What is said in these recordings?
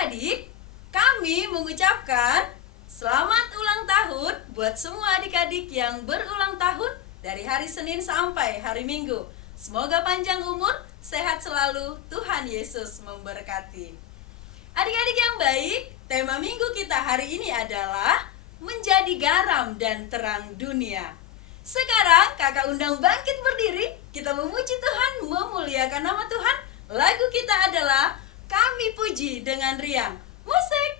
Adik-adik, kami mengucapkan selamat ulang tahun buat semua adik-adik yang berulang tahun dari hari Senin sampai hari Minggu. Semoga panjang umur, sehat selalu, Tuhan Yesus memberkati. Adik-adik yang baik, tema minggu kita hari ini adalah menjadi garam dan terang dunia. Sekarang kakak undang bangkit berdiri, kita memuji Tuhan, memuliakan nama Tuhan. Lagu kita adalah Kami Puji dengan Riang. Musik!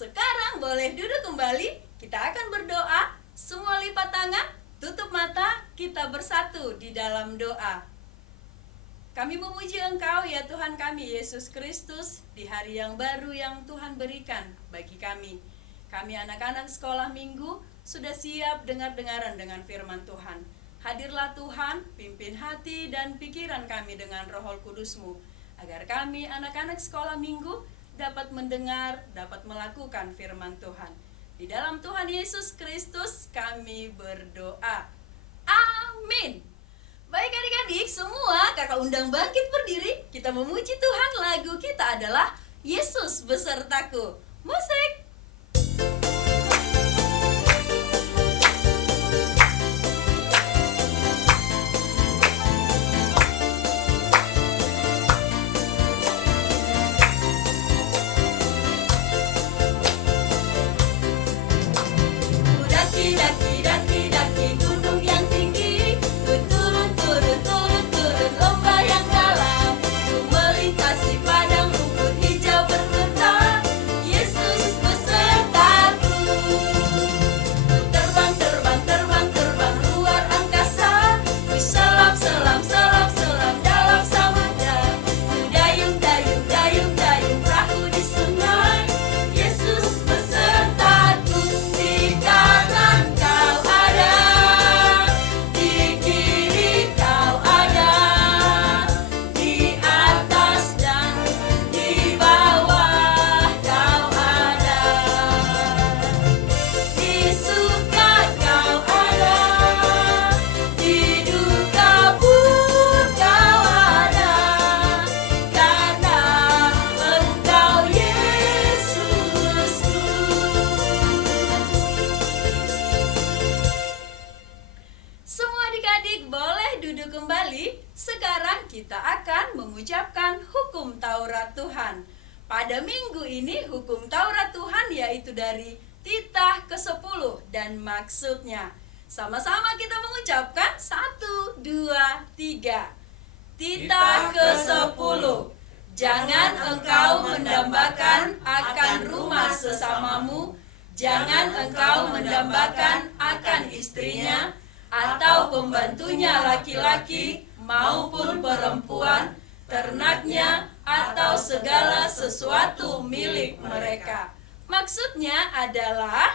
Sekarang boleh duduk kembali, kita akan berdoa. Semua lipat tangan, tutup mata, kita bersatu di dalam doa. Kami memuji Engkau ya Tuhan kami Yesus Kristus di hari yang baru yang Tuhan berikan bagi kami. Kami anak-anak sekolah minggu sudah siap dengar-dengaran dengan firman Tuhan. Hadirlah Tuhan, pimpin hati dan pikiran kami dengan Roh Kudus-Mu, agar kami anak-anak sekolah minggu dapat mendengar, dapat melakukan firman Tuhan. Di dalam Tuhan Yesus Kristus kami berdoa. Amin. Baik adik-adik semua, kakak undang bangkit berdiri. Kita memuji Tuhan, lagu kita adalah Yesus Besertaku. Musik! Sekarang kita akan mengucapkan hukum Taurat Tuhan. Pada minggu ini hukum Taurat Tuhan yaitu dari titah ke-10 dan maksudnya. Sama-sama kita mengucapkan 1, 2, 3. Titah ke-10. Jangan engkau mendambakan akan rumah sesamamu, jangan engkau mendambakan akan istrinya atau pembantunya laki-laki maupun perempuan, ternaknya, atau segala sesuatu milik mereka. Maksudnya adalah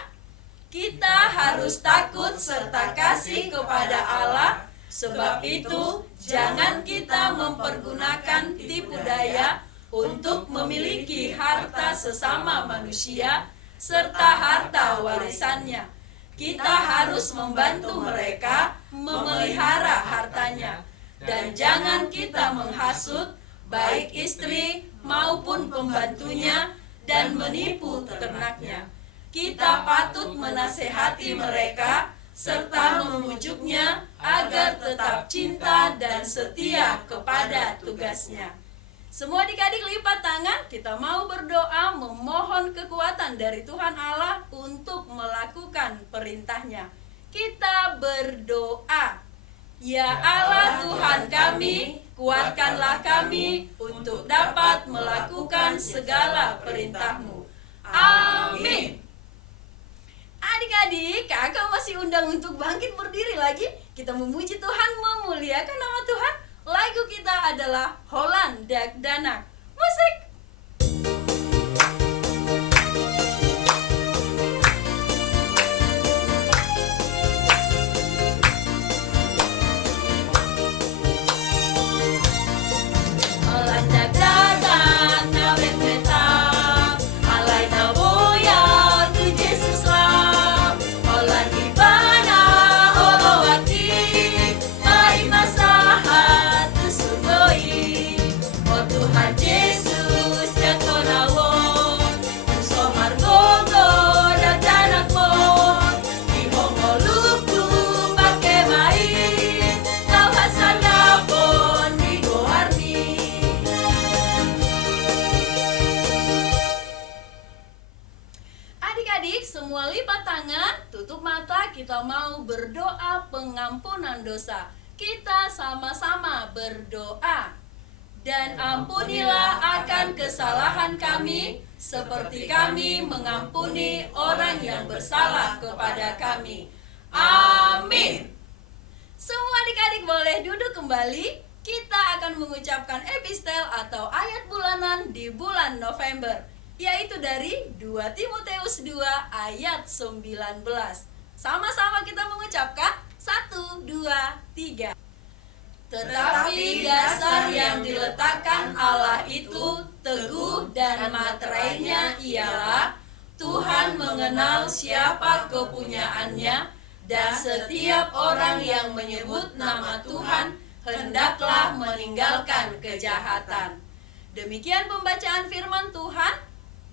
kita harus takut serta kasih kepada Allah. Sebab itu, jangan kita mempergunakan tipu daya untuk memiliki harta sesama manusia serta harta warisannya. Kita harus membantu mereka memelihara hartanya. Dan jangan kita menghasut baik istri maupun pembantunya dan menipu ternaknya. Kita patut menasehati mereka serta memujuknya agar tetap cinta dan setia kepada tugasnya. Semua adik-adik lipat tangan, kita mau berdoa memohon kekuatan dari Tuhan Allah untuk melakukan perintahnya. Kita berdoa. Ya Allah Tuhan kami, kuatkanlah kami untuk dapat melakukan segala perintah-Mu. Amin. Adik-adik, kakak masih undang untuk bangkit berdiri lagi. Kita memuji Tuhan, memuliakan nama Tuhan. Lagu kita adalah Holland Dak Danak. Musik. Semua lipat tangan, tutup mata, kita mau berdoa pengampunan dosa. Kita sama-sama berdoa. Dan ampunilah akan kesalahan kami, seperti kami mengampuni orang yang bersalah kepada kami. Amin. Semua adik-adik boleh duduk kembali. Kita akan mengucapkan epistel atau ayat bulanan di bulan November, yaitu dari 2 Timotius 2 ayat 19. Sama-sama kita mengucapkan 1, 2, 3. Tetapi dasar yang diletakkan Allah itu teguh dan materainya ialah Tuhan mengenal siapa kepunyaannya, dan setiap orang yang menyebut nama Tuhan hendaklah meninggalkan kejahatan. Demikian pembacaan firman Tuhan.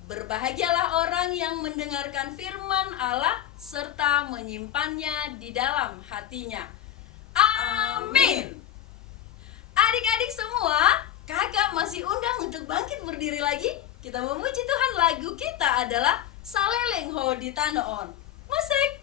Berbahagialah orang yang mendengarkan firman Allah serta menyimpannya di dalam hatinya. Amin. Adik-adik semua, kakak masih undang untuk bangkit berdiri lagi. Kita memuji Tuhan, lagu kita adalah Saleleng Ho di Tanoon. Musik.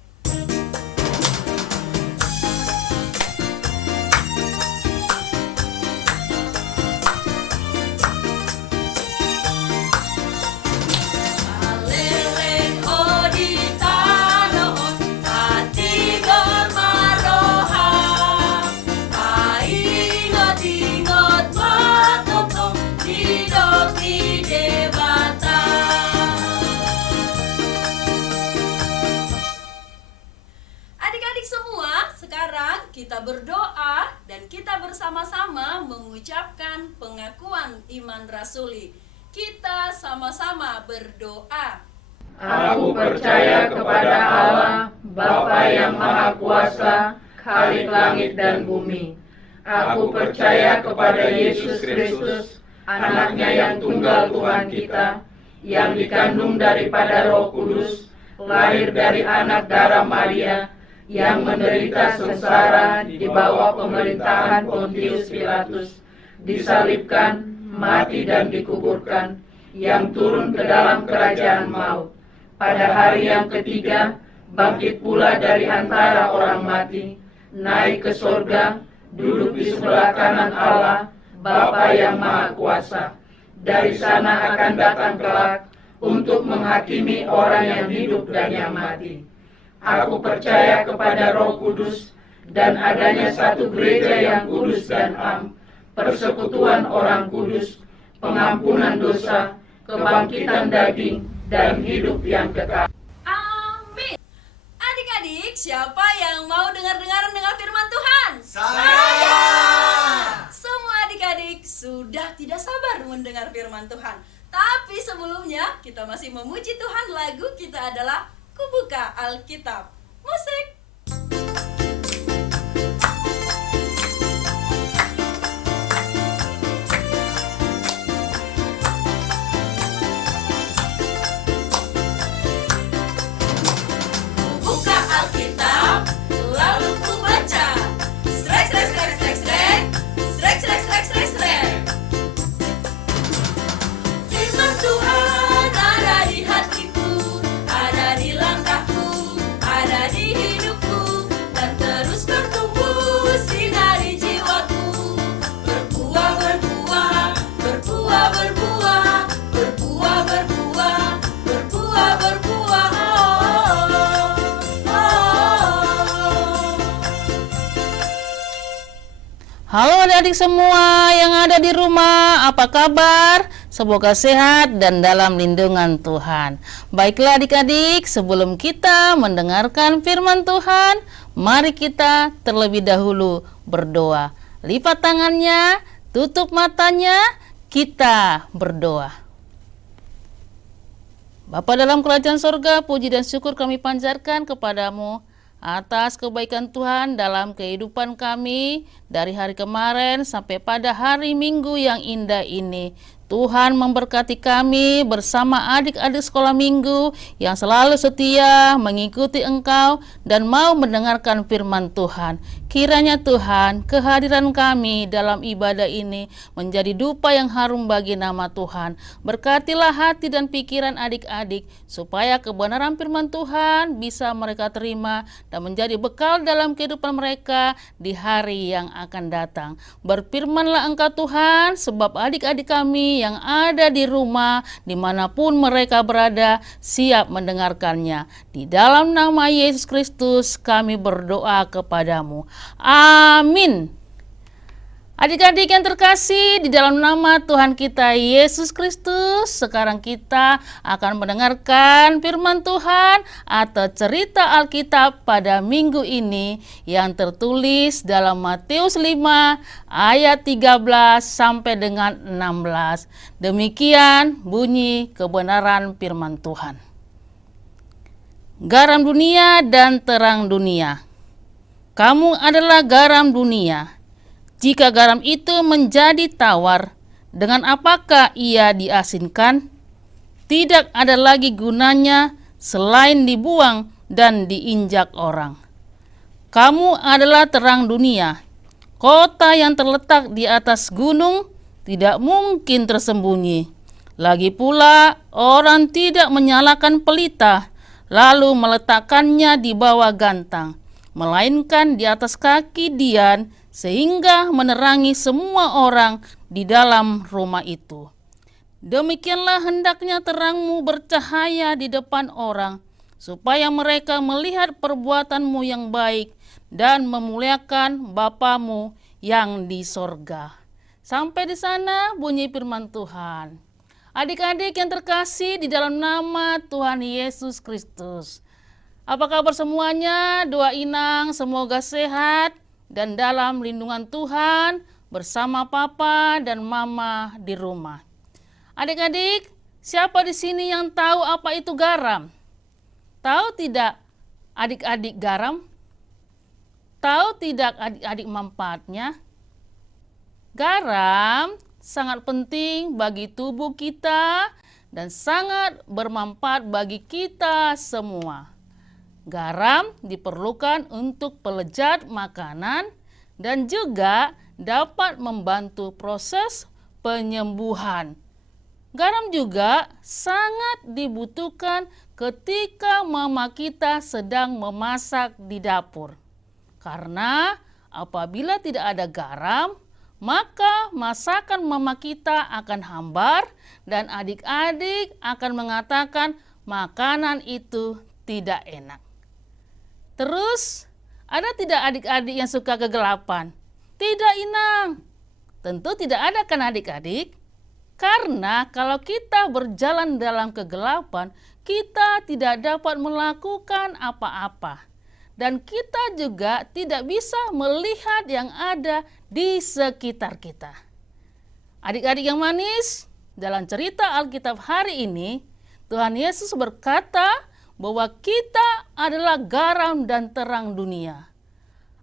Kita berdoa dan kita bersama-sama mengucapkan pengakuan iman rasuli. Kita sama-sama berdoa. Aku percaya kepada Allah, Bapa yang Maha Kuasa, Khalik langit dan bumi. Aku percaya kepada Yesus Kristus, anaknya yang tunggal Tuhan kita, yang dikandung daripada Roh Kudus, lahir dari anak darah Maria, yang menderita sengsara di bawah pemerintahan Pontius Pilatus, disalibkan, mati dan dikuburkan, yang turun ke dalam kerajaan maut. Pada hari yang ketiga, bangkit pula dari antara orang mati, naik ke surga, duduk di sebelah kanan Allah, Bapa yang Maha Kuasa. Dari sana akan datang kelak untuk menghakimi orang yang hidup dan yang mati. Aku percaya kepada Roh Kudus dan adanya satu gereja yang kudus dan am, persekutuan orang kudus, pengampunan dosa, kebangkitan daging, dan hidup yang kekal. Amin. Adik-adik, siapa yang mau dengar firman Tuhan? Saya. Semua adik-adik sudah tidak sabar mendengar firman Tuhan. Tapi sebelumnya kita masih memuji Tuhan. Lagu kita adalah Kubuka Alkitab. Musik. Buka Alkitab, lalu ku baca. Srek, srek, srek, srek, srek. Srek, srek, srek, srek, srek. Firman Tuhan ada di hatiku, ada di langkahku, ada di hidupku, dan terus bertumbuh sinari jiwaku. Berbuah, berbuah, berbuah, berbuah, berbuah, berbuah, berbuah, berbuah. Halo adik-adik semua yang ada di rumah, apa kabar? Semoga sehat dan dalam lindungan Tuhan. Baiklah adik-adik, sebelum kita mendengarkan firman Tuhan, mari kita terlebih dahulu berdoa. Lipat tangannya, tutup matanya, kita berdoa. Bapa dalam kerajaan sorga, puji dan syukur kami panjatkan kepadamu atas kebaikan Tuhan dalam kehidupan kami dari hari kemarin sampai pada hari Minggu yang indah ini. Tuhan memberkati kami bersama adik-adik sekolah minggu yang selalu setia mengikuti Engkau dan mau mendengarkan firman Tuhan. Kiranya Tuhan, kehadiran kami dalam ibadah ini menjadi dupa yang harum bagi nama Tuhan. Berkatilah hati dan pikiran adik-adik supaya kebenaran firman Tuhan bisa mereka terima dan menjadi bekal dalam kehidupan mereka di hari yang akan datang. Berfirmanlah Engkau Tuhan, sebab adik-adik kami yang ada di rumah dimanapun mereka berada siap mendengarkannya. Di dalam nama Yesus Kristus kami berdoa kepadamu. Amin. Adik-adik yang terkasih, di dalam nama Tuhan kita Yesus Kristus, sekarang kita akan mendengarkan firman Tuhan atau cerita Alkitab pada minggu ini yang tertulis dalam Matius 5 ayat 13 sampai dengan 16. Demikian bunyi kebenaran firman Tuhan. Garam dunia dan terang dunia. Kamu adalah garam dunia. Jika garam itu menjadi tawar, dengan apakah ia diasinkan? Tidak ada lagi gunanya selain dibuang dan diinjak orang. Kamu adalah terang dunia. Kota yang terletak di atas gunung tidak mungkin tersembunyi. Lagi pula, orang tidak menyalakan pelita, lalu meletakkannya di bawah gantang, melainkan di atas kaki dian, sehingga menerangi semua orang di dalam rumah itu. Demikianlah hendaknya terangmu bercahaya di depan orang, supaya mereka melihat perbuatanmu yang baik dan memuliakan Bapamu yang di sorga. Sampai di sana bunyi firman Tuhan. Adik-adik yang terkasih di dalam nama Tuhan Yesus Kristus. Apa kabar semuanya? Doa Inang semoga sehat dan dalam lindungan Tuhan bersama Papa dan Mama di rumah. Adik-adik, siapa di sini yang tahu apa itu garam? Tahu tidak adik-adik garam? Tahu tidak adik-adik manfaatnya? Garam sangat penting bagi tubuh kita dan sangat bermanfaat bagi kita semua. Garam diperlukan untuk pelezat makanan dan juga dapat membantu proses penyembuhan. Garam juga sangat dibutuhkan ketika mama kita sedang memasak di dapur. Karena apabila tidak ada garam, maka masakan mama kita akan hambar dan adik-adik akan mengatakan makanan itu tidak enak. Terus, ada tidak adik-adik yang suka kegelapan? Tidak, Inang. Tentu tidak ada kan adik-adik? Karena kalau kita berjalan dalam kegelapan, kita tidak dapat melakukan apa-apa. Dan kita juga tidak bisa melihat yang ada di sekitar kita. Adik-adik yang manis, dalam cerita Alkitab hari ini, Tuhan Yesus berkata bahwa kita adalah garam dan terang dunia.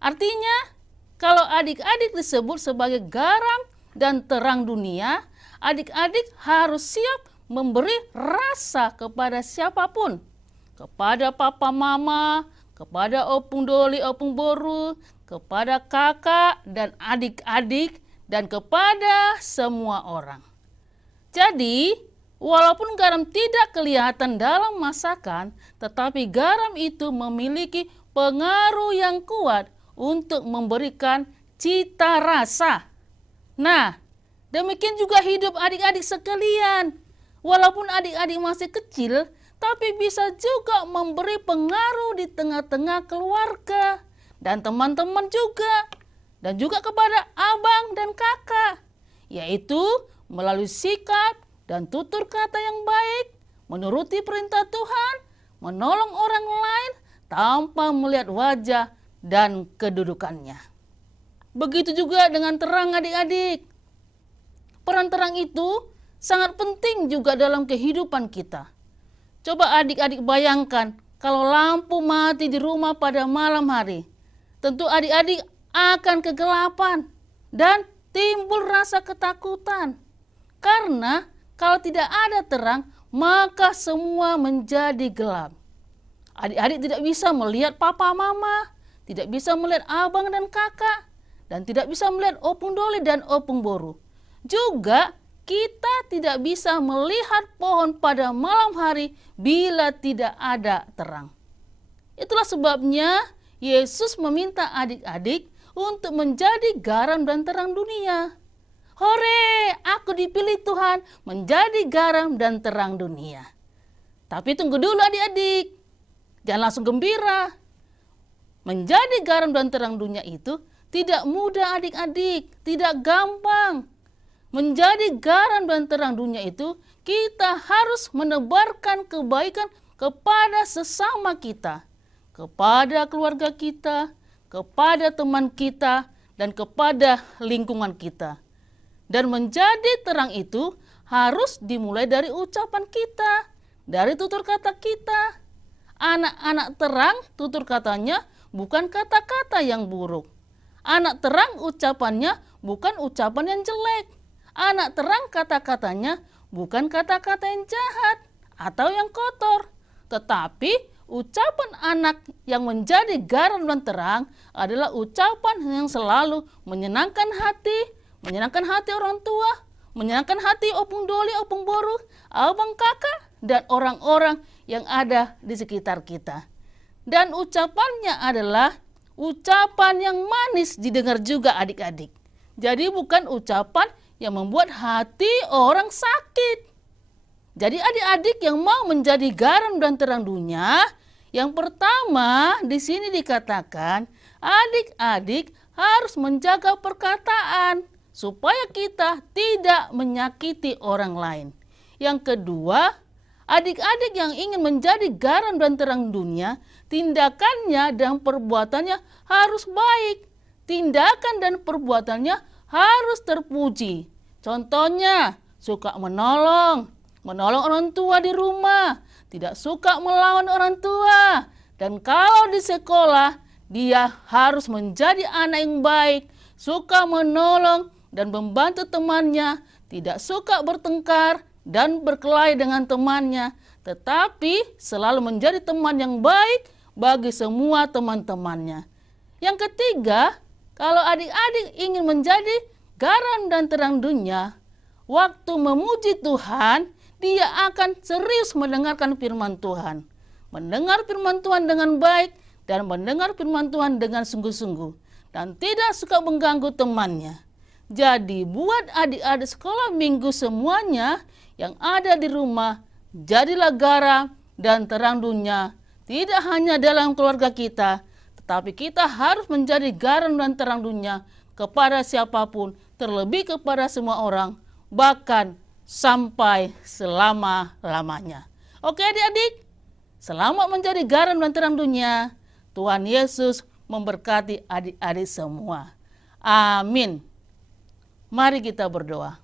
Artinya, kalau adik-adik disebut sebagai garam dan terang dunia, adik-adik harus siap memberi rasa kepada siapapun. Kepada papa mama, kepada opung doli, opung boru, kepada kakak dan adik-adik, dan kepada semua orang. Jadi, walaupun garam tidak kelihatan dalam masakan, tetapi garam itu memiliki pengaruh yang kuat untuk memberikan cita rasa. Nah, demikian juga hidup adik-adik sekalian. Walaupun adik-adik masih kecil, tapi bisa juga memberi pengaruh di tengah-tengah keluarga dan teman-teman juga. Dan juga kepada abang dan kakak, yaitu melalui sikap dan tutur kata yang baik, menuruti perintah Tuhan, menolong orang lain tanpa melihat wajah dan kedudukannya. Begitu juga dengan terang adik-adik. Peran terang itu sangat penting juga dalam kehidupan kita. Coba adik-adik bayangkan kalau lampu mati di rumah pada malam hari. Tentu adik-adik akan kegelapan dan timbul rasa ketakutan. Karena kalau tidak ada terang, maka semua menjadi gelap. Adik-adik tidak bisa melihat papa mama, tidak bisa melihat abang dan kakak, dan tidak bisa melihat opung doli dan opung boru. Juga kita tidak bisa melihat pohon pada malam hari bila tidak ada terang. Itulah sebabnya Yesus meminta adik-adik untuk menjadi garam dan terang dunia. Hore, aku dipilih Tuhan menjadi garam dan terang dunia. Tapi tunggu dulu adik-adik, jangan langsung gembira. Menjadi garam dan terang dunia itu tidak mudah adik-adik, tidak gampang. Menjadi garam dan terang dunia itu kita harus menebarkan kebaikan kepada sesama kita, kepada keluarga kita, kepada teman kita, dan kepada lingkungan kita. Dan menjadi terang itu harus dimulai dari ucapan kita, dari tutur kata kita. Anak-anak terang tutur katanya bukan kata-kata yang buruk. Anak terang ucapannya bukan ucapan yang jelek. Anak terang kata-katanya bukan kata-kata yang jahat atau yang kotor. Tetapi ucapan anak yang menjadi garam dan terang adalah ucapan yang selalu menyenangkan hati orang tua, menyenangkan hati opung doli, opung boru, abang kakak, dan orang-orang yang ada di sekitar kita. Dan ucapannya adalah ucapan yang manis didengar juga adik-adik. Jadi bukan ucapan yang membuat hati orang sakit. Jadi adik-adik yang mau menjadi garam dan terang dunia, yang pertama di sini dikatakan adik-adik harus menjaga perkataan supaya kita tidak menyakiti orang lain. Yang kedua, adik-adik yang ingin menjadi garam dan terang dunia, tindakannya dan perbuatannya harus baik. Tindakan dan perbuatannya harus terpuji. Contohnya, suka menolong orang tua di rumah, tidak suka melawan orang tua. Dan kalau di sekolah, dia harus menjadi anak yang baik, suka menolong dan membantu temannya, tidak suka bertengkar dan berkelahi dengan temannya, tetapi selalu menjadi teman yang baik bagi semua teman-temannya. Yang ketiga, kalau adik-adik ingin menjadi garam dan terang dunia, waktu memuji Tuhan, dia akan serius mendengarkan firman Tuhan. Mendengar firman Tuhan dengan baik dan mendengar firman Tuhan dengan sungguh-sungguh. Dan tidak suka mengganggu temannya. Jadi buat adik-adik sekolah minggu semuanya yang ada di rumah, jadilah garam dan terang dunia. Tidak hanya dalam keluarga kita, tetapi kita harus menjadi garam dan terang dunia kepada siapapun, terlebih kepada semua orang, bahkan sampai selama-lamanya. Oke adik-adik, selamat menjadi garam dan terang dunia. Tuhan Yesus memberkati adik-adik semua. Amin. Mari kita berdoa.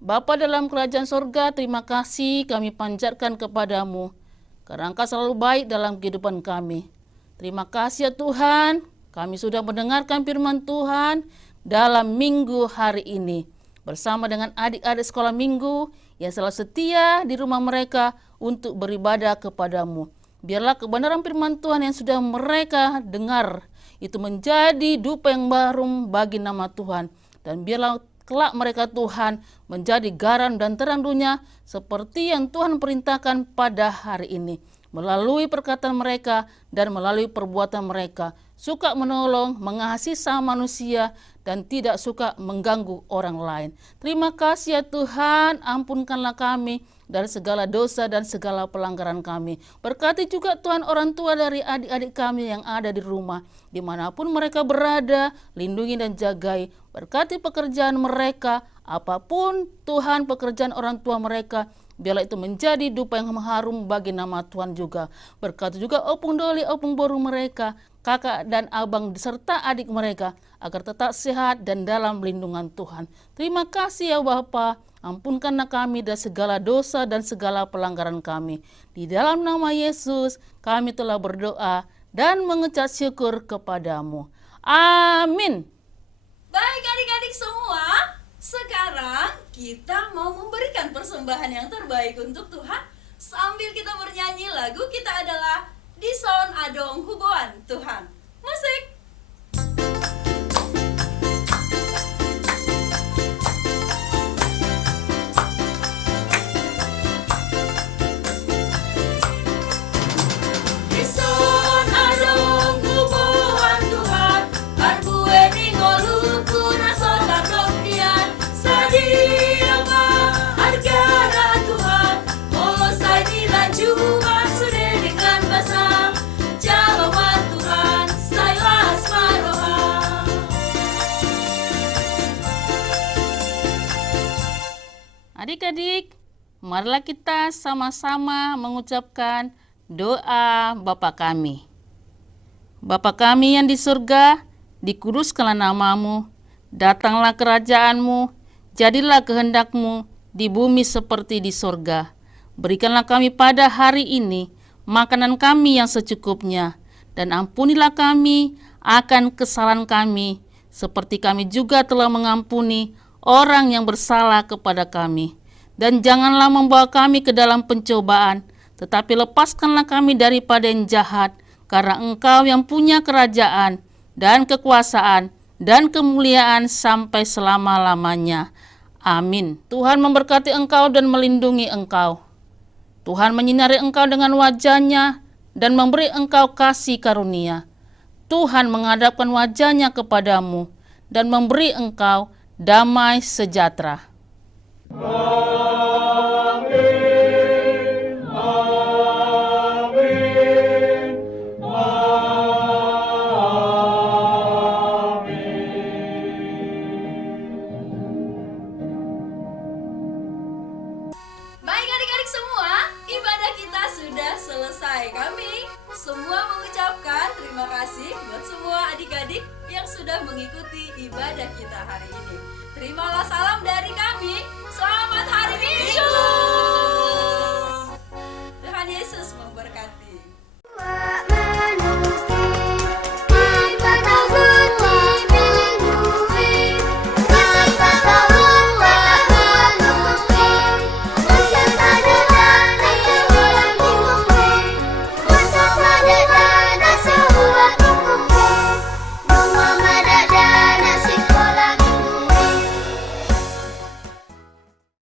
Bapa dalam kerajaan sorga, terima kasih kami panjatkan kepadamu, karena Engkau selalu baik dalam kehidupan kami. Terima kasih ya Tuhan, kami sudah mendengarkan firman Tuhan dalam minggu hari ini. Bersama dengan adik-adik sekolah minggu yang selalu setia di rumah mereka untuk beribadah kepadamu. Biarlah kebenaran firman Tuhan yang sudah mereka dengar itu menjadi dupa yang baru bagi nama Tuhan. Dan biarlah kelak mereka Tuhan menjadi garam dan terang dunia seperti yang Tuhan perintahkan pada hari ini. Melalui perkataan mereka dan melalui perbuatan mereka. Suka menolong, mengasihi sama manusia, dan tidak suka mengganggu orang lain. Terima kasih ya Tuhan, ampunkanlah kami dari segala dosa dan segala pelanggaran kami. Berkati juga Tuhan orang tua dari adik-adik kami yang ada di rumah. Dimanapun mereka berada, lindungi dan jagai. Berkati pekerjaan mereka, apapun Tuhan pekerjaan orang tua mereka, biarlah itu menjadi dupa yang mengharum bagi nama Tuhan juga. Berkati juga opung doli, opung boru mereka, kakak dan abang serta adik mereka, agar tetap sehat dan dalam lindungan Tuhan. Terima kasih ya Bapa. Ampunkanlah kami dari segala dosa dan segala pelanggaran kami. Di dalam nama Yesus kami telah berdoa dan mengucap syukur kepadamu. Amin. Baik adik-adik semua, sekarang kita mau memberikan persembahan yang terbaik untuk Tuhan. Sambil kita bernyanyi lagu kita adalah Di Son Adong Huboan Tuhan. Musik. Adik-adik, marilah kita sama-sama mengucapkan doa Bapa kami. Bapa kami yang di surga, dikuduskanlah namamu, datanglah kerajaanmu, jadilah kehendakmu di bumi seperti di surga. Berikanlah kami pada hari ini makanan kami yang secukupnya, dan ampunilah kami akan kesalahan kami, seperti kami juga telah mengampuni orang yang bersalah kepada kami. Dan janganlah membawa kami ke dalam pencobaan, tetapi lepaskanlah kami daripada yang jahat, karena Engkau yang punya kerajaan dan kekuasaan dan kemuliaan sampai selama-lamanya. Amin. Tuhan memberkati engkau dan melindungi engkau. Tuhan menyinari engkau dengan wajah-Nya dan memberi engkau kasih karunia. Tuhan menghadapkan wajah-Nya kepadamu dan memberi engkau damai sejahtera. Amin. Amin. Baik adik-adik semua, ibadah kita sudah selesai. Kami semua mengucapkan terima kasih buat semua adik-adik yang sudah mengikuti ibadah kita hari ini. Terimalah salam dari kami,